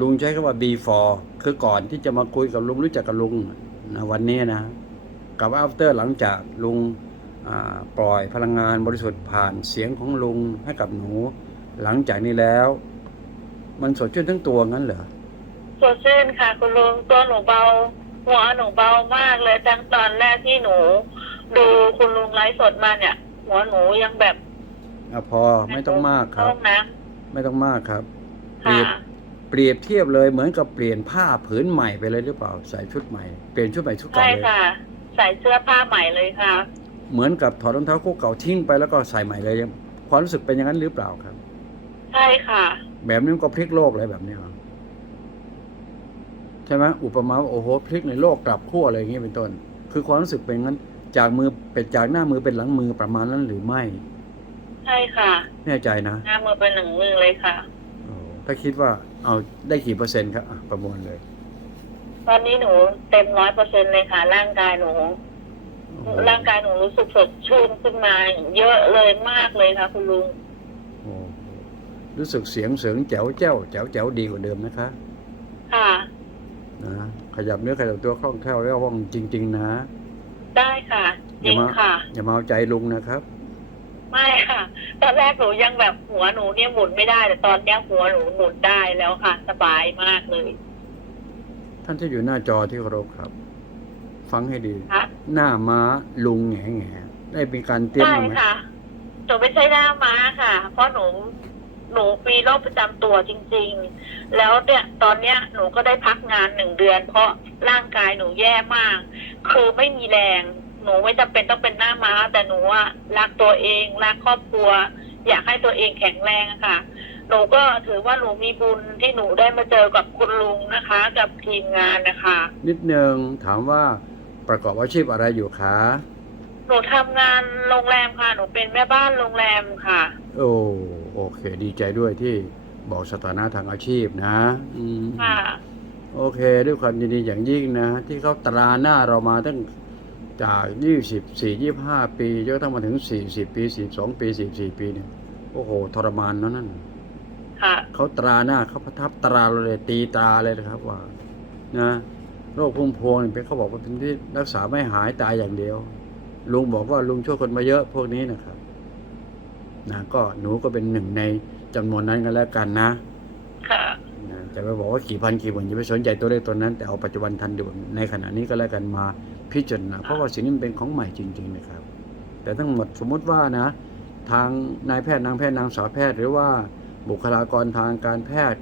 ลุงใช้คำว่า before คือก่อนที่จะมาคุยกับลุงรู้จักกับลุงนะวันนี้นะ กับ after หลังจากลุงอ่าปล่อยพลังงานบริสุทธิ์ผ่านเสียงของลุงให้กับหนู หลังจากนี้แล้ว มันสดชื่นทั้งตัวงั้นเหรอสดชื่นค่ะ คุณลุงตัวหนูเบา หัวหนูเบามากเลยตั้งตอนแรกที่หนู ดูคุณลุงไลฟ์สดมาเนี่ย หัวหนูยังแบบอะพอไม่ต้องมากครับห้องน้ไม่ต้องมากครับำเปรีค่ะยบ เปรียบเทียบเลยเหมือนกับเปลี่ยนผ้าผืนใหม่ไปเลยหรือเปล่าใส่ชุดใหม่เปลี่ยนชุดใหม่ชุดเก่าใช่เลยค่ะ ใส่เสื้อผ้าใหม่เลยค่ะ เหมือนกับถอดรองเท้าคู่เก่าทิ้งไปแล้วก็ใส่ใหม่เลยความรู้สึกเป็นอย่างนั้นหรือเปล่าครับ ใช่ค่ะ แบบนี้มันก็พลิกโลกเลยแบบนี้เหรอใช่ไหมอุปมาว่าโอ้โหพลิกในโลกกลับขั้วอะไรอย่างนี้เป็นต้น คือความรู้สึกเป็นงั้น จากมือเป็นจากหน้ามือเป็นหลังมือประมาณนั้นหรือไม่ใช่ค่ะ แน่ใจนะ หน้ามือเป็นหนึ่งมือเลยค่ะโอ้ถ้าคิดว่า เอาได้กี่เปอร์เซ็นต์ครับอะประมวลเลย ตอนนี้หนูเต็มร้อยเปอร์เซ็นเลยค่ะ ร่างกายหนูโอ้โหร่างกายหนูรู้สึกสดชื่นขึ้นมา เยอะเลยมากเลยค่ะคุณลุงโอ้โหรู้สึกเสียงเสียงแจ๋วแจ้วแจ๋วแจ๋วดีกว่าเดิมนะคะ ค่ะนะขยับเนื้อขยับตัวคล่องแคล่วแล้วว่องจริง ๆ นะ ได้ค่ะ จริงค่ะ อย่ามาเอาใจลุงนะครับ ไม่ค่ะ ตอนแรกหนูยังแบบหัวหนูเนี่ยหมุนไม่ได้ แต่ตอนเนี้ยหัวหนูหมุนได้แล้วค่ะ สบายมากเลย ท่านที่อยู่หน้าจอที่เคารพครับ ฟังให้ดี ค่ะ หน้าม้าลุงแง่แง่ได้มีการเตรียมใช่มาไหมค่ะหนูไม่ใช่หน้าม้าค่ะ เพราะหนูหนูมีโรคประจำตัวจริง ๆ แล้วเนี่ยตอนเนี้ยหนูก็ได้พักงานหนึ่งเดือน เพราะร่างกายหนูแย่มาก คือไม่มีแรง หนูไม่จำเป็นต้องเป็นหน้าม้า แต่หนูว่ารักตัวเองรักครอบครัว อยากให้ตัวเองแข็งแรงอะค่ะ หนูก็ถือว่าหนูมีบุญที่หนูได้มาเจอกับคุณลุงนะคะ กับทีมงานนะคะ นิดนึงถามว่าประกอบอาชีพอะไรอยู่คะหนูทำงานโรงแรมค่ะ หนูเป็นแม่บ้านโรงแรมค่ะ โอ้โอเค ดีใจด้วยที่บอกสถานะทางอาชีพนะ อืมค่ะ โอเค ด้วยความยินดีอย่างยิ่งนะ ที่เขาตราหน้าเรามาตั้ง จากยี่สิบสี่ยี่ห้าปีจนกระทั่งมาถึงสี่สิบปีสี่สองปีสี่สี่ปีเนี่ยโอ้โหทรมานเนาะนั่นค่ะเขาตราหน้าเขาประทับตราเราเลยตีตราเลยนะครับว่า นะโรคพุ่มพวงเนี่ยเป็นเขาบอกว่าเป็นที่รักษาไม่หายตายอย่างเดียว ลุงบอกว่าลุงช่วยคนมาเยอะพวกนี้นะครับนะก็หนูก็เป็นหนึ่งในจำนวนนั้นกันแล้วกันนะค่ะนะจะไปบอกว่ากี่พันกี่หมื่นอย่าไปสนใจตัวเลขตัวนั้น แต่เอาปัจจุบันทันด่วนในขณะนี้ก็แล้วกันมา พิจารณาเพราะว่าสิ่งนี้มันเป็นของใหม่จริง ๆ นะครับ แต่ทั้งหมดสมมุติว่านะ ทางนายแพทย์นางแพทย์นางสาวแพทย์ หรือว่าบุคลากรทางการแพทย์